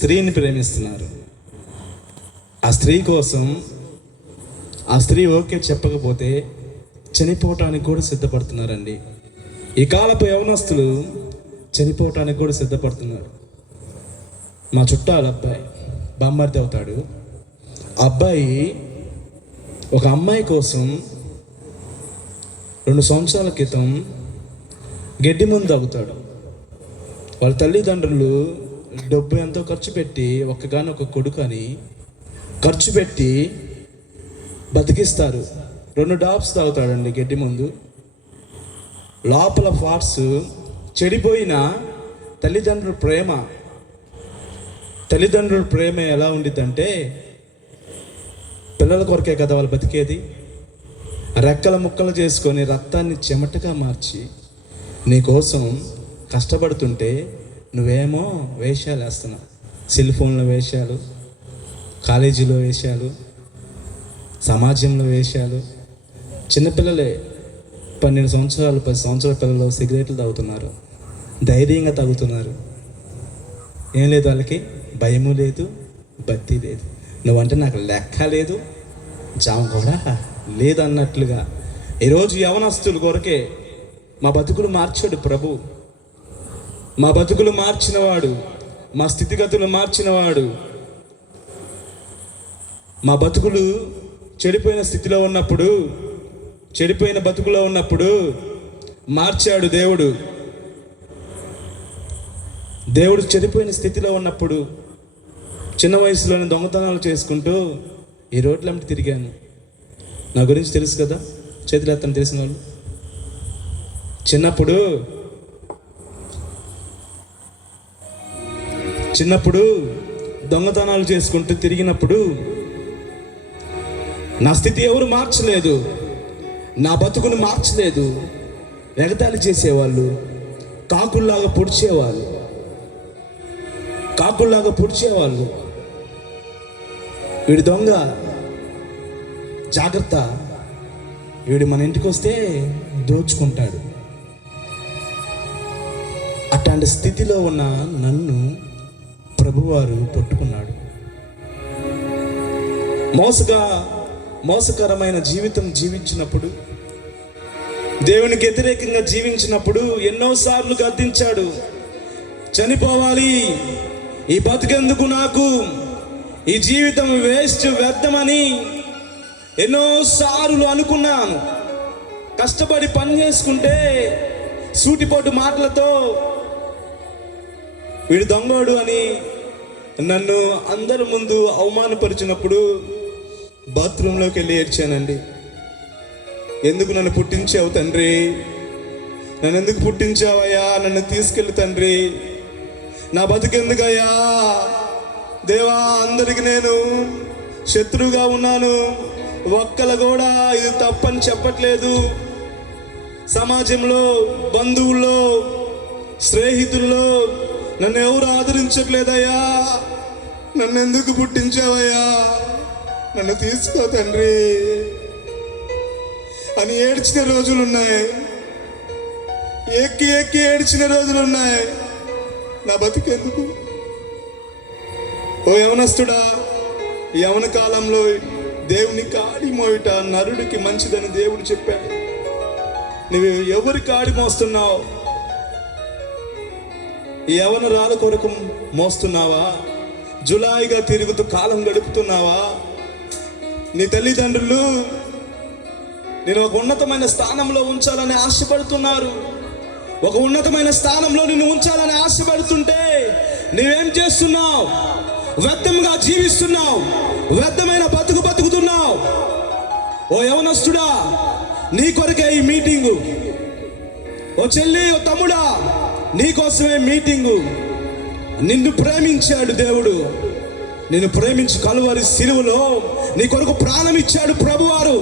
స్త్రీని ప్రేమిస్తున్నారు. ఆ స్త్రీ కోసం ఆ స్త్రీ ఓకే చెప్పకపోతే చనిపోవటానికి కూడా సిద్ధపడుతున్నారండి. ఈ కాలపు యవనస్తులు చనిపోవటానికి కూడా సిద్ధపడుతున్నారు. మా చుట్టాల అబ్బాయి బామ్మర్ది అవుతాడు. ఆ అబ్బాయి ఒక అమ్మాయి కోసం 2 సంవత్సరాల క్రితం గడ్డి మందు తాగుతాడు. వాళ్ళ తల్లిదండ్రులు డబ్బు ఎంతో ఖర్చు పెట్టి ఒక్కగానొక కొడుకు అని ఖర్చు పెట్టి బతికిస్తారు. 2 డాబ్స్ తాగుతాడండి గడ్డి మందు. లోపల ఫాట్స్ చెడిపోయిన తల్లిదండ్రుల ప్రేమ ఎలా ఉండిద్దంటే, పిల్లల కొరకే కదా వాళ్ళు బతికేది. రెక్కల ముక్కలు చేసుకొని రక్తాన్ని చెమటగా మార్చి నీకోసం కష్టపడుతుంటే నువ్వేమో వేషాలు వేస్తున్నావు. సెల్ ఫోన్లో వేషాలు, కాలేజీలో వేషాలు, సమాజంలో వేషాలు. చిన్నపిల్లలే 12 సంవత్సరాలు 10 సంవత్సరాల పిల్లలు సిగరెట్లు తాగుతున్నారు, ధైర్యంగా తాగుతున్నారు. ఏం లేదు, వాళ్ళకి భయము లేదు, భక్తి లేదు. నువ్వంటే నాకు లెక్క లేదు, జామ కూడా లేదు అన్నట్లుగా ఈరోజు యవనస్తుల కొరకే మా బతుకులు మార్చాడు ప్రభు. మా బతుకులు మార్చినవాడు, మా స్థితిగతులు మార్చినవాడు. మా బతుకులు చెడిపోయిన స్థితిలో ఉన్నప్పుడు, చెడిపోయిన బతుకులో ఉన్నప్పుడు మార్చాడు దేవుడు. దేవుడు చెడిపోయిన స్థితిలో ఉన్నప్పుడు చిన్న వయసులోనే దొంగతనాలు చేసుకుంటూ ఈ రోడ్లంటే తిరిగాను. నా గురించి తెలుసు కదా, చేతులు ఎత్తని తెలిసిన వాళ్ళు. చిన్నప్పుడు దొంగతనాలు చేసుకుంటూ తిరిగినప్పుడు నా స్థితి ఎవరు మార్చలేదు, నా బతుకును మార్చలేదు. ఎగతాళి చేసేవాళ్ళు, కాకుల్లాగా పొడిచేవాళ్ళు. వీడి దొంగ, జాగ్రత్త, వీడు మన ఇంటికి వస్తే దోచుకుంటాడు. అట్లాంటి స్థితిలో ఉన్న నన్ను ప్రభువారు పట్టుకున్నాడు. మోసకరమైన జీవితం జీవించినప్పుడు, దేవునికి వ్యతిరేకంగా జీవించినప్పుడు ఎన్నోసార్లు గద్దించాడు. చనిపోవాలి, ఈ బతుకెందుకు నాకు, ఈ జీవితం వేస్ట్, వ్యర్థమని ఎన్నోసార్లు అనుకున్నాను. కష్టపడి పని చేసుకుంటే సూటిపోటు మాటలతో వీడు దొంగోడు అని నన్ను అందరి ముందు అవమానపరిచినప్పుడు బాత్రూంలోకి వెళ్ళి ఏడ్చానండి. ఎందుకు నన్ను పుట్టించావు తండ్రి, నన్ను ఎందుకు పుట్టించావయ్యా, నన్ను తీసుకెళ్ళి తండ్రి, నా బతుకెందుకయ్యా దేవా, అందరికి నేను శత్రువుగా ఉన్నాను, ఒక్కల కూడా ఇది తప్పని చెప్పట్లేదు. సమాజంలో, బంధువుల్లో, స్నేహితుల్లో నన్ను ఎవరు ఆదరించట్లేదయ్యా, నన్ను ఎందుకు పుట్టించావయ్యా, నన్ను తీసుకో తండ్రి అని ఏడ్చిన రోజులున్నాయి. ఎక్కి ఏడ్చిన రోజులున్నాయి. నా బతుకెందుకు? ఓ యవనస్తుడా, యవన కాలంలో దేవుని కాడి మోయుట నరుడికి మంచిదని దేవుడు చెప్పాడు. నువ్వు ఎవరి కాడి మోస్తున్నావు? యవనరాల కొరకు మోస్తున్నావా? జులాయిగా తిరుగుతూ కాలం గడుపుతున్నావా? నీ తల్లిదండ్రులు నేను ఒక ఉన్నతమైన స్థానంలో ఉంచాలని ఆశపడుతున్నారు. ఒక ఉన్నతమైన స్థానంలో నిన్ను ఉంచాలని ఆశపడుతుంటే నీవేం చేస్తున్నావు? వ్యర్థంగా జీవిస్తున్నావు, వ్యర్థమైన బతుకుతున్నావు. ఓ యవనస్తుడా, నీ కొరకే ఈ మీటింగు. ఓ చెల్లి, ఓ తమ్ముడా, నీకోసమే మీటింగు. నిన్ను ప్రేమించాడు దేవుడు. నిన్ను ప్రేమించి కలువరి సిలువలో నీ కొరకు ప్రాణం ఇచ్చాడు ప్రభువారు.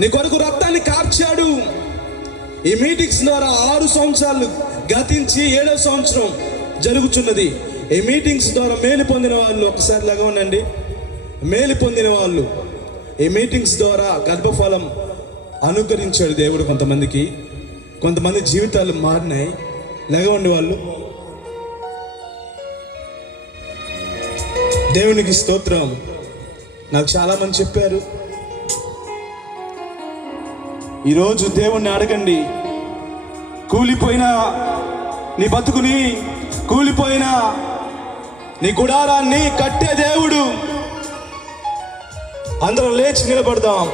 నీ కొరకు రక్తాన్ని కార్చాడు. ఈ మీటింగ్స్ ద్వారా 6 సంవత్సరాలు గతించి 7వ సంవత్సరం జరుగుతున్నది. ఈ మీటింగ్స్ ద్వారా మేలు పొందిన వాళ్ళు ఒకసారి లాగా ఉండండి. మేలు పొందిన వాళ్ళు ఈ మీటింగ్స్ ద్వారా గర్భఫలం అనుగ్రహించాడు దేవుడు. కొంతమంది జీవితాలు మారినాయి. లేవండి వాళ్ళు. దేవునికి స్తోత్రం. నాకు చాలామంది చెప్పారు, ఈరోజు దేవుణ్ణి అడగండి, కూలిపోయిన నీ బతుకుని, కూలిపోయిన నీ గుడారాన్ని కట్టే దేవుడు. అందరం లేచి నిలబడదాం,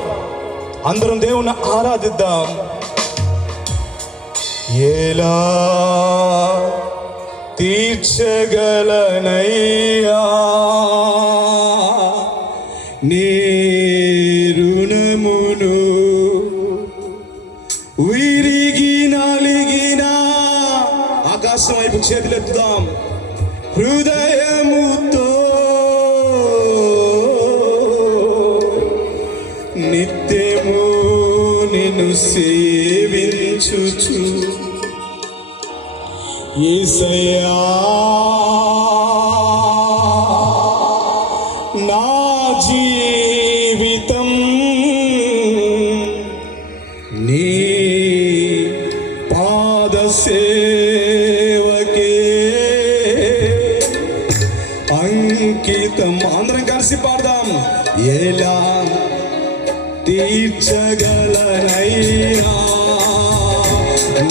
అందరం దేవుణ్ణి ఆరాధిద్దాం. ఎలా తీర్చగలనయ్యా నీ రుణమును, విరిగి నలిగిన ఆకాశం వైపు చేతులెత్తుదాం. హృదయముతో నిత్యము నిన్ను సేవించుచు యేసయ్యా నా జీవితం నీ పాద సేవకే అంకితం. అందరం కలిసి పాడదాం. ఎలా తీర్చగలనయ్యా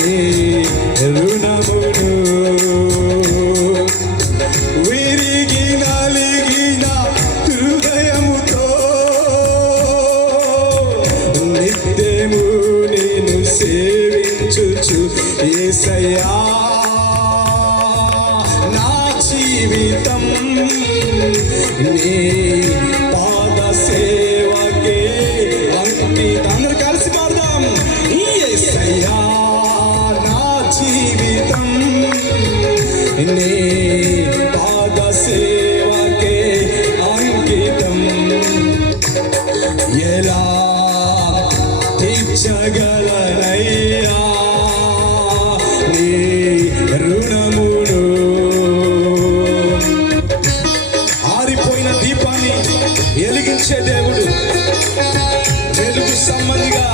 నీ రుణమును, విరిగి నలిగిన హృదయముతో నిత్యము నేను సేవించుచు యేసయ్యా నా జీవితం నీ పాద సేవకే అంకితం. అందరూ కలిసి పాడదాం. యేసయ్యా నా జీవితం నీ పాద సేవకే అంకితం. ఎలా తీర్చగలనయ్యా నీ రుణమును, ఆరిపోయిన దీపాన్ని వెలిగించే దేవుడు, వెలుగు సంబంధిగా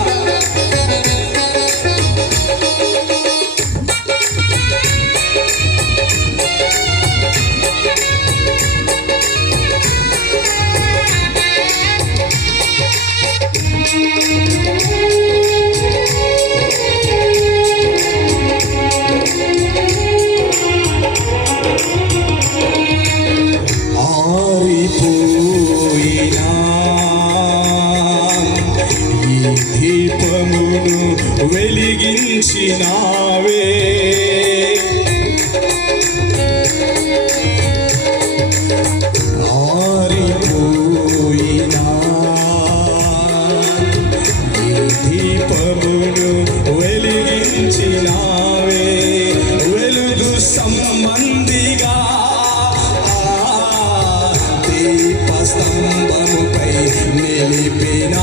ఆరిపోయినా ఈ దీపమును వెలిగించినావే, ఆరిపోయినా ఈ దీపమును వెలిగించినావే, వెలుగు సంబంధిగా దీపస్తంభముపై నిలిపినావయ్యా,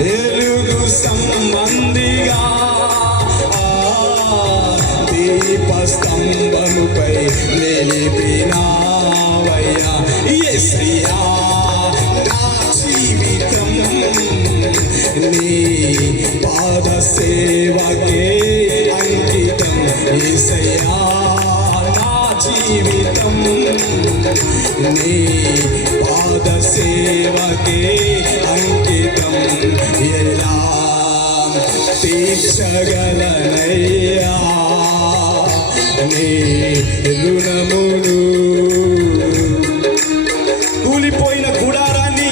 వెలుగు సంబంధిగా దీపస్తంభముపై నిలిపినావయ్యా. యేసయ్యా నా జీవితం నీ పాద సేవకే అంకితం. యేసయ్యా నా జీవితం నీ పాద సేవకే అంకితం. ఎలా తీర్చగలనయ్యా నీ రుణమును, కూలిపోయిన గుడారాన్ని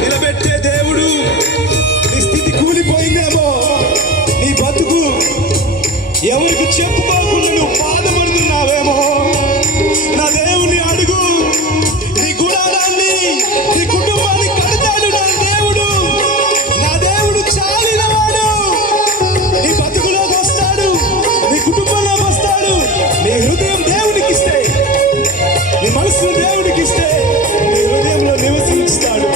నిలబెట్టే దేవుడు. నీ స్థితి కూలిపోయిందేమో, నీ బతుకు ఎవరికి చెప్పుకోకుండా నువ్వు బాధపడుతున్నావేమో, నా దేవుని అడుగు. నీ గుడారాన్ని, నీ కుటుంబాన్ని కడతాడు నా దేవుడు. నా దేవుడు చాలినవాడు. నీ బతుకులోకి వస్తాడు, నీ కుటుంబంలోకి వస్తాడు. నీ హృదయం దేవునికి ఇస్తే, నీ మనసును దేవునికి ఇస్తే నీ హృదయంలో నివసించుతాడు.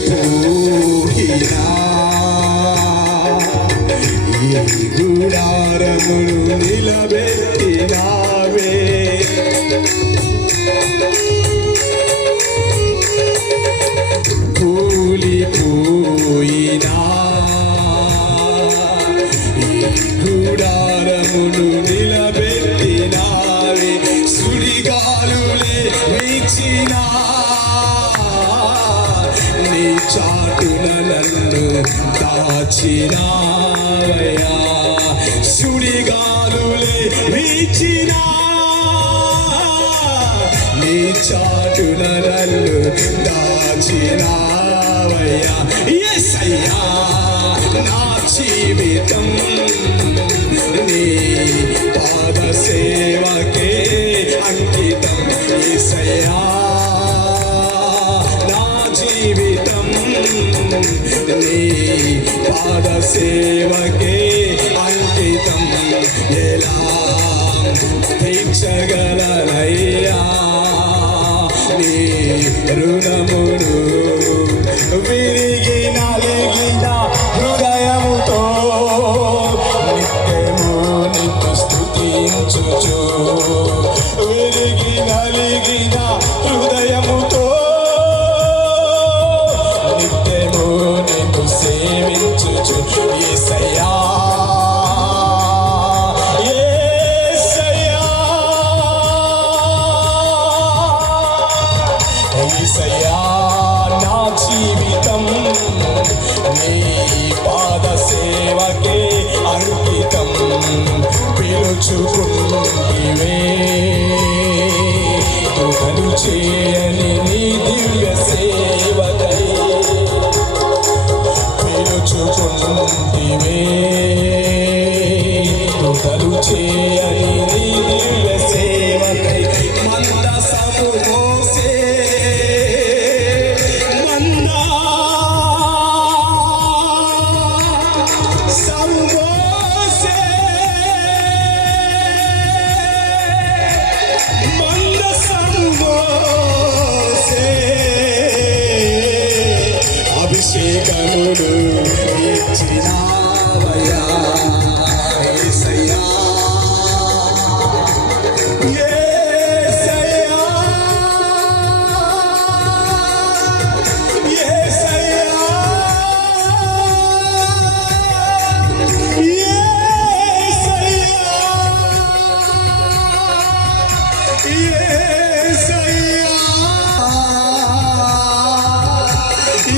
కూలిపోయినా ఈ గుడారమును నిలబెట్టినావే, కూలిపోయినా ఈ గుడారమును సుడిగాలులే వీచినా నీ చాటున నన్ను దాచినావయ్యా. యేసయ్యా నా జీవితం నీ పాద సేవకే అంకితం. యేసయ్యా నా జీవితం నీ పాద సేవకే అంకితం. ఎలా తీర్చగలనయ్యా నీ రుణమును? విరిగి నలిగిన హృదయముతో నిత్యము నిన్ను స్తుతించుచు. విరిగి నలిగిన హృదయముతో నిత్యము నిన్ను సేవించుచు. యేసయ్యా యేసయ్యా నా జీవితం నీ పాద సేవకే అంకితం. పిలుచుకుంటివే తుదలు చేయని నీ దివ్య సేవకై. పిలుచుకుంటివే తుదలు చేయని నీ దివ్య సేవకై. మందసము మోసే అభిషేకమును ఇచ్చినావయ్యా. యేసయ్యా యేసయ్యా యేసయ్యా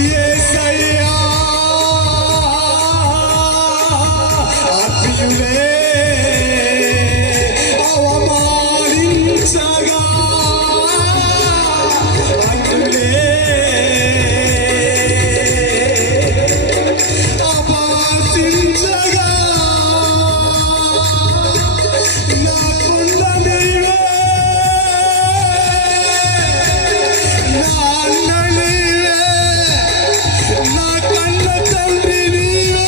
యేసయ్యా ఆత్మీయులే అవమానించగా అటులే అపాసించగా నా కొండ నీవే, నా అన్న నీవే, నా కన్న తండ్రి నీవే,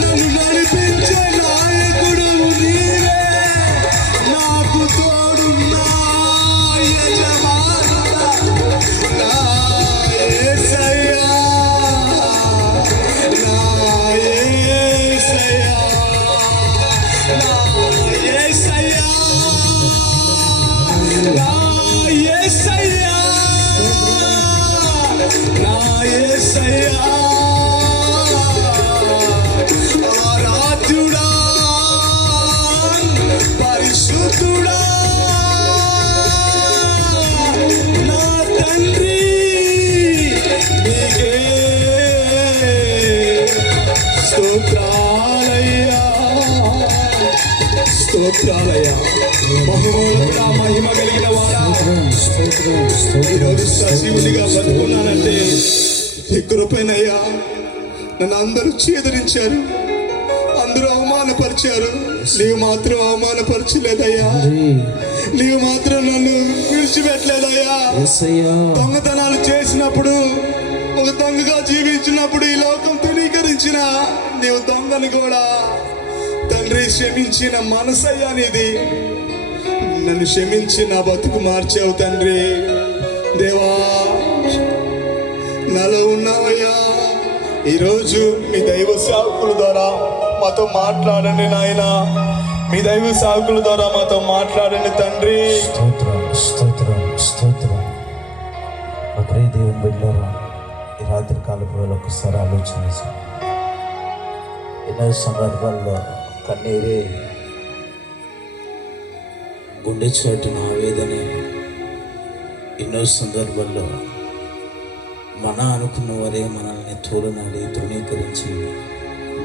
నన్ను నడిపించే నాయకుడు నీవే, నాకు తోడున్నా యజమానుడా నా యేసయ్యా, నా యేసయ్యా, నా యేసయ్యా, నా యేసయ్యా, నా యేసయ్యా. ఆరాధ్యుడా పరిశుద్ధుడా నా తండ్రి నీకే స్తోత్రాలయ్యా స్తోత్రాలయ్యా. బహుమూలుడా మహిమ కలిగిన వాడా, ఈరోజు సజీవునిగా బతుకున్నానంటే నీ కృపేనయ్యా. నన్ను అందరూ చేదరించారు, అందరూ అవమానపరిచారు, నీవు మాత్రం అవమానపరచలేదయ్యా. నీవు మాత్రం నన్ను విడిచిపెట్టలేదయ్యా. దొంగతనాలు చేసినప్పుడు, ఒక దొంగగా జీవించినప్పుడు ఈ లోకం తునీకరించిన నీవు దొంగని కూడా తండ్రి క్షమించిన మనసయ్యా నీది. నన్ను క్షమించి నా బతుకు మార్చావు తండ్రి. దేవా నాలో ఉన్నావయ్యా. ఈరోజు మీ దైవ సేవకుల ద్వారా మాతో మాట్లాడండి నాయన. మీ దైవ సేవకుల ద్వారా మాతో మాట్లాడండి తండ్రి. స్తోత్రం స్తోత్రం స్తోత్రం. మా ప్రియ దేవుని బిడ్డలారా, ఈ రాత్రి కాలపు వేళ ఒకసారి ఆలోచన చేసి, ఎన్నో సందర్భాల్లో కన్నీరే గుండె చాటున ఆవేదనే. ఎన్నో సందర్భాల్లో మన అనుకున్న వారే మనల్ని తోలనాడి తృణీకరించి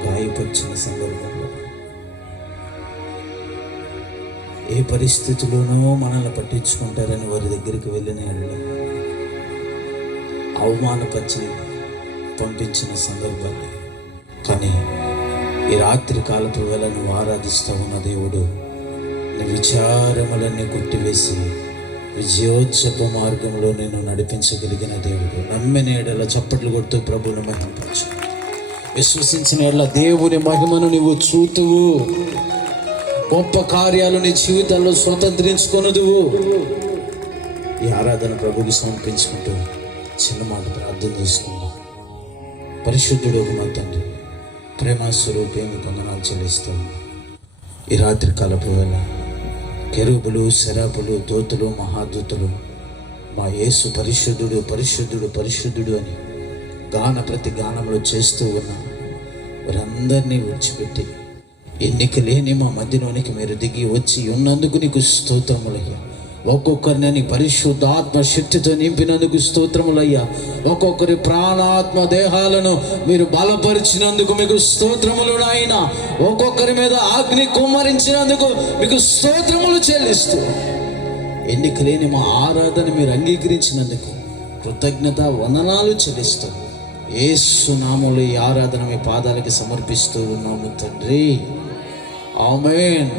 గాయపరిచిన సందర్భంలో, ఏ పరిస్థితిలోనూ మనల్ని పట్టించుకుంటారని వారి దగ్గరికి వెళ్ళిన వాళ్ళు అవమానపరిచి పంపించిన సందర్భాలు, కానీ ఈ రాత్రి కాలపు వేళ నువ్వు ఆరాధిస్తూ ఉన్న దేవుడు నీ విచారములన్నీ కొట్టివేసి విజయోత్సవ మార్గంలో నేను నడిపించగలిగిన దేవుడు. నమ్మిన ఎడల చప్పట్లు కొడుతూ ప్రభువుని మహిమపరచు. విశ్వసించిన ఎడల దేవుని మహిమను నువ్వు చూతువు, గొప్ప కార్యాలు నీ జీవితంలో స్వతంత్రించుకొనుదువు. ఈ ఆరాధన ప్రభువుకి సమర్పించుకుంటూ చిన్న మాట ప్రార్థన చేసుకుందాం. పరిశుద్ధుడు మా తండ్రి, ప్రేమ స్వరూపేమి వందనాలు చెల్లిస్తాము. ఈ రాత్రి కాలపు వేళ కెరూబులు, శరాపులు, దూతలు, మహాదూతలు మా యేసు పరిశుద్ధుడు పరిశుద్ధుడు పరిశుద్ధుడు అని ప్రతి గానంలో చేస్తూ ఉన్నా వారందరినీ విడిచిపెట్టి ఎన్నిక లేని మా మధ్యలోనికి మీరు దిగి వచ్చి ఉన్నందుకు నీకు స్తోత్రములయ్యా. ఒక్కొక్కరిని నీ పరిశుద్ధాత్మ శక్తితో నింపినందుకు స్తోత్రములయ్యా. ఒక్కొక్కరి ప్రాణాత్మ దేహాలను మీరు బలపరిచినందుకు మీకు స్తోత్రములు నాయన. ఒక్కొక్కరి మీద అగ్ని కుమ్మరించినందుకు మీకు స్తోత్రములు చెల్లిస్తూ, ఎన్నిక లేని మా ఆరాధన మీరు అంగీకరించినందుకు కృతజ్ఞత వందనాలు చెల్లిస్తూ, యేసు నామములో ఈ ఆరాధన మీ పాదాలకి సమర్పిస్తూ ఉన్నాము తండ్రి. ఆమేన్.